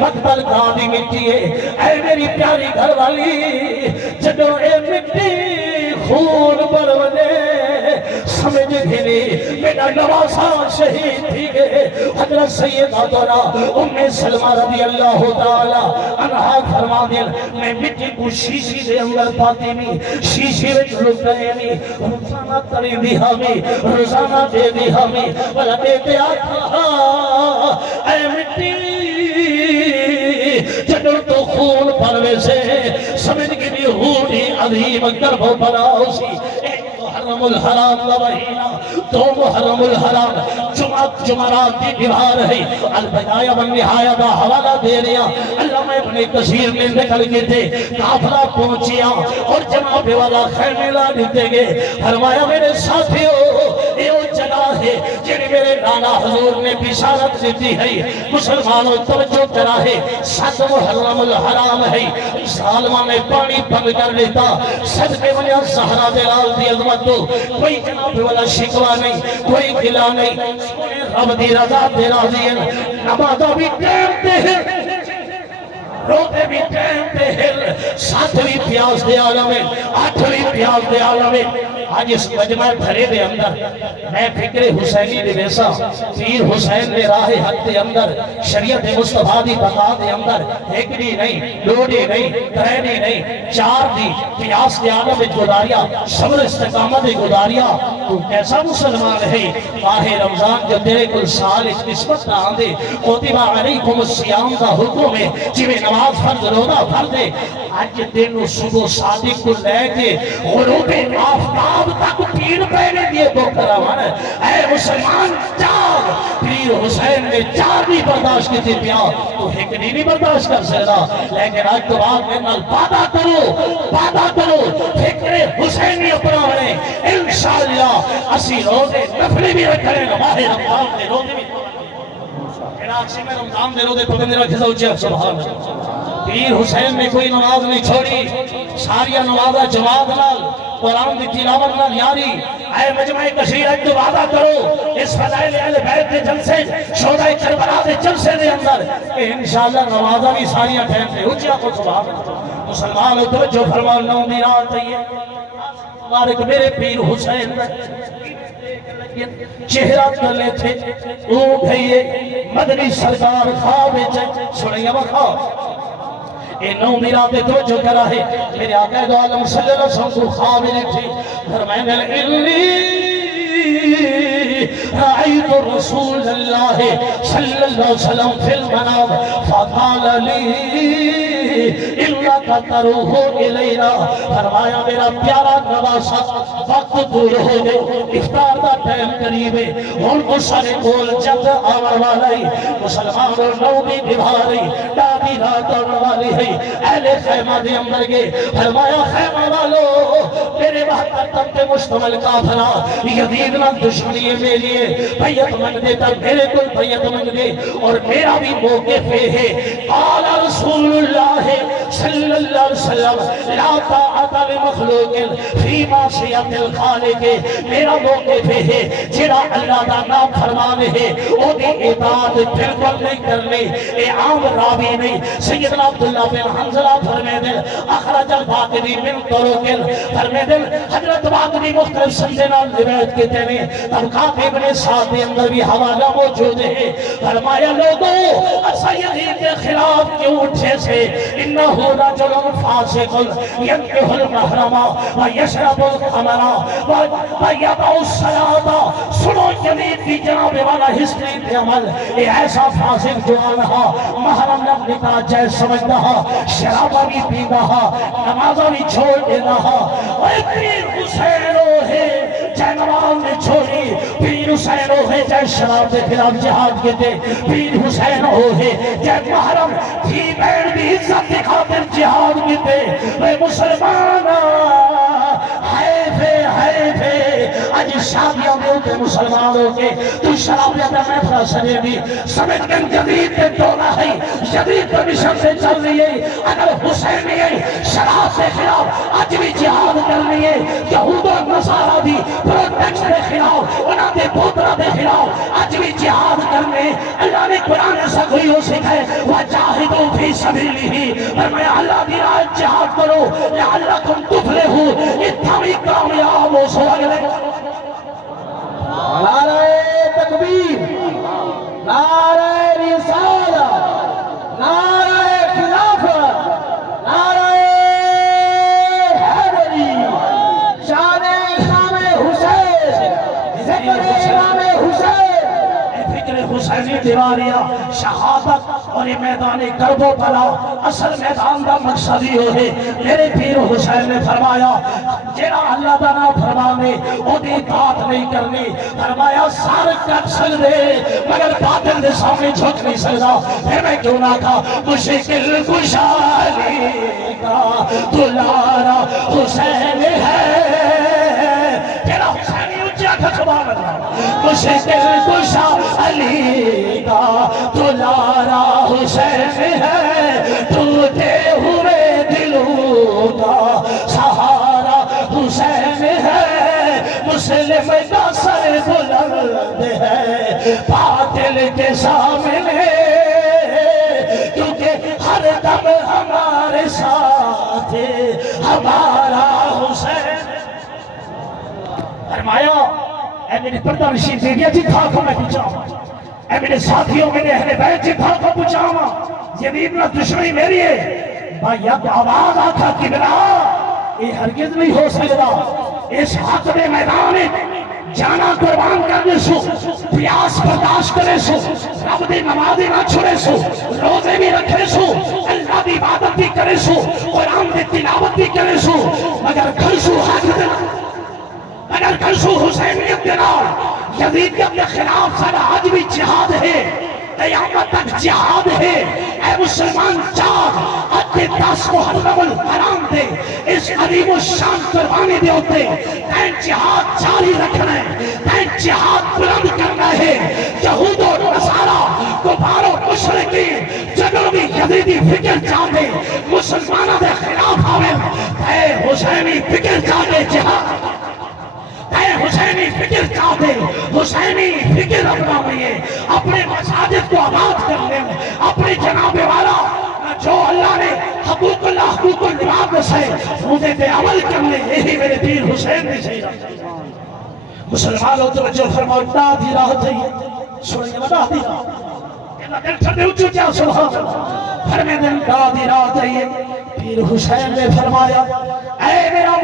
مقتل کہاں دی مٹی ہے اے میری پیاری گھر والی جدو اے مٹی خون پر وجے سمجھ گھنی میرا نواسا شہید تھی گئے حضرت سیدہ دونا ام سلمہ رضی اللہ تعالی عنہ فرما دین میں مٹی کو شیشی دے اندر پاتی میں شیشی میں جلوک گئے میں روزانہ تری دی ہمیں روزانہ دے دی ہمیں بلا دیتے آتا اے مٹی جدر تو خون پروے سے سمجھ گنی ہونی عظیم گربھ بناؤ سی محرم الحرام لوہینا تو محرم الحرام جمعرات کی دیوار ہے البدایہ والنہایہ دا حوالہ دے رہا اللہ میں اپنے کثیر میں نکل کے تھے کافلہ پہنچیا اور جناب والا خیمے لا دیتے گئے فرمایا میرے ساتھیوں یہ وہ جگہ ہے جنہیں میرے نانا حضور نے بشارت دیتی ہے مسلمانوں توجہ کرا ہے 7 محرم الحرام ہے سالمہ میں پانی بند کر لیتا صدقے وجہ سہرہ دلال دی عظمت تو کوئی جناب والا شکوہ نہیں کوئی گلا نہیں سونے رب دی رضا دے راضی ہے نمازہ بھی ٹیم دے ہیں روتے بھی ٹیم دے ہیں 7ویں پیاس دے عالم ہے 8ویں پیاس دے عالم ہے آج اس مجمع بھرے دے اندر میں فکر حسینی دے ویسا پیر حسین دے راہ حق دے اندر شریعت مصطفیٰ دی بتا دے اندر ایکڑی نہیں لوڑی نہیں ترینی نہیں 4 دی پیاس دے عالم میں گزاریا صبر استقامت گزاریا تو کیسا مسلمان ہے ماہ رمضان جو تیرے کل سال اس قسمت نہ آندے قوتبہ علیکم السیام دا حکم ہے جویں نماز فرض روزہ فرض ہے آج دن صبح صادق کو لے کے غروب آفتاب تک پیر پہنے دیے تو کراوانا ہے اے مسلمان جاگ پیر حسین نے 4 بھی برداشت کی تھی پیار تو ایک نہیں برداشت کر سکتا لیکن آج تو بعد میں نال وعدہ کرو فکر حسینی اپنا بنے انشاءاللہ اسی روزے نفلی بھی رکھنے ماہ رمضان دے روزے بھی عراقی میں رمضان دے روزے پابندی رکھے سوچے سبحان پیر حسین نے کوئی نماز نہیں چھوڑی ساریہ نمازہ جماعت نال قرآن دی تلاوت نال یاری اے مجمع کثیر اج وعدہ کرو اس فضائل اہل بیت کے جلسے شہداء کربلا کے جلسے دے اندر کہ انشاءاللہ نمازہ بھی ساریہ ٹائم سے اچھا کو سبحان مسلمان توجہ فرماؤ نو میرات ہے مبارک میرے پیر حسین چہرہ تلے تھے او بھئیے مدنی سرکار خواب سنیا وخواب اے نو میراتے توجہ کرا ہے میرے آقا دو عالم صلی اللہ علیہ وسلم کو خواب لکھے فرمائیں انی رأيت رسول الله صلى الله عليه وسلم في المنام فقال لي إنك تروح إلينا فرمایا میرا پیارا نواسا وقت دور ہو گئے افطار دا ٹائم قریب ہے ان کو سارے کول جلد آور والی مسلمان اور نوبی بھاری دادی رات آور والی ہے اہل خیمہ دے اندر گئے فرمایا خیمہ والو میرے وقت تب تے مشتمل کافلا یزید نہ دشمنی میری ہے بیعت منگ دیتا میرے کل بیعت منگ دے اور میرا بھی موقف ہے قال رسول اللہ صلی اللہ علیہ وسلم لا طاعت لمخلوق فی معصیت الخالق میرا موقف ہے جڑا اللہ دا نام فرمانے ہے او دی اطاعت بالکل نہیں کرنے اے عام راوی نہیں سیدنا عبداللہ بن حنظلہ فرمے دل اخرج الباقری من طرق فرمے دل حضرت باقری مختلف سنجنا روایت کے تینے طبقات ابن سعد کے اندر بھی حوالہ موجود ہے فرمایا لوگوں سیدی کے خلاف کیوں اٹھے سے انہو رجل فاسق ینکح المحرم ویشرب الخمر ویدع الصلاة سنو جدید کی جناب والا ہسٹری پہ عمل اے ایسا فاسق جوان ہا محرم نہ نکاح جائز سمجھتا ہا شرابہ بھی پیدا ہا نمازہ بھی چھوڑ دینا ہا اے پیر حسین ہے جائے نماز نے چھوڑی پیر حسین ہے جائے شراب کے خلاف جہاد کے دے پیر حسین ہے جائے محرم تھی بین بھی عزت خاطر جہاد کی دے اے مسلمان ہائے تھے آج شادیاں میں ہوتے مسلمانوں کے تو شرابیت میں فرسنے بھی سمجھ کر جدید کے دولا ہے جدید پرمیشن سے چل رہی ہے اگر حسینی ہے شراب کے خلاف آج بھی جہاد کرنی ہے یہود و نصارہ بھی پروٹیکس کے خلاف انہاں دے پوترہ دے خلاف آج بھی جہاد کرنے اللہ نے قرآن ایسا کوئی ہو سکھائے وَجَاهِدُ سبیلہ، فرمایا اللہ دی راہ جہاد کرو لعلکم تفلحون، اتھامی کامیاب ہو سو اگلے نعرہ تکبیر، نعرہ رسالہ، نعرہ خلافت، نعرہ حیدری، شان امام حسین، ذکر امام حسین، فکر حسینی دیواریہ شہادت اور یہ میدان کرب و بلا اصل میدان دا مقصد ہی ہوئے۔ میرے پیر حسین نے فرمایا جیڑا اللہ دا نام فرمانے او دی اطاعت نہیں کرنی، فرمایا سار کٹ سکدے مگر باطل دے سامنے جھک نہیں سکدا۔ پھر میں کیوں نہ کہا مشکل کشائی کا دلارا حسین ہے، جیڑا حسینی اچھا تھا سبحان اللہ، مشکل کشا علی کا دلارا حسین ہے، ٹوٹے ہوئے دلوں کا سہارا حسین ہے، مسلم کا سر بلند ہے باطل کے سامنے، کیونکہ ہر دم ہمارے ساتھ ہمارا حسین۔ فرمایا اے میری پردہ نشین بیٹیاں جتھا کو میں پچھاواں، اے میرے ساتھیوں میرے اہل بیت جتھا کو پچھاواں، یزید نہ دشمنی میری ہے، بھائی اب آواز آتا کبلا یہ ہرگز نہیں ہو سکتا، اس حق دے میدان جانا قربان کرنے سو، پیاس برداشت کرے سو، رب دی نمازی نہ چھوڑے سو، روزے بھی رکھے سو، اللہ دی عبادت بھی کرے سو، قرآن دی تلاوت بھی کرے سو، مگر گھر سو حق دینا، اگر کرسو حسینیت دلال یزیدیت کے خلاف سارا آج بھی جہاد ہے، قیامت تک جہاد ہے۔ اے مسلمان جاگ، اتے 10 محرم الحرام دے اس عظیم الشان قربانی دے ہوتے تین جہاد جاری رکھنا ہے، تین جہاد بلند کرنا ہے۔ یہود و نصارہ کفار و مشرکین جدوں بھی یزیدی فکر چاہتے مسلمانوں دے خلاف آوے، اے حسینی فکر چاہتے جہاد، اے حسینی فکر چاہتے حسینی فکر اپنا ہوئے، اپنے مساجد کو آباد کرنے میں اپنے جناب والا جو اللہ نے حقوق اللہ حقوق العباد سے مجھے پہ عمل کرنے، یہی میرے پیر حسین نے چاہیے۔ مسلمانوں توجہ فرماؤ، دادی راہ چاہیے سنیں گے، دادی راہ دل چھڑے اچھو کیا سبحان اللہ، فرمے دل دادی راہ چاہیے۔ پیر حسین نے فرمایا اے میرا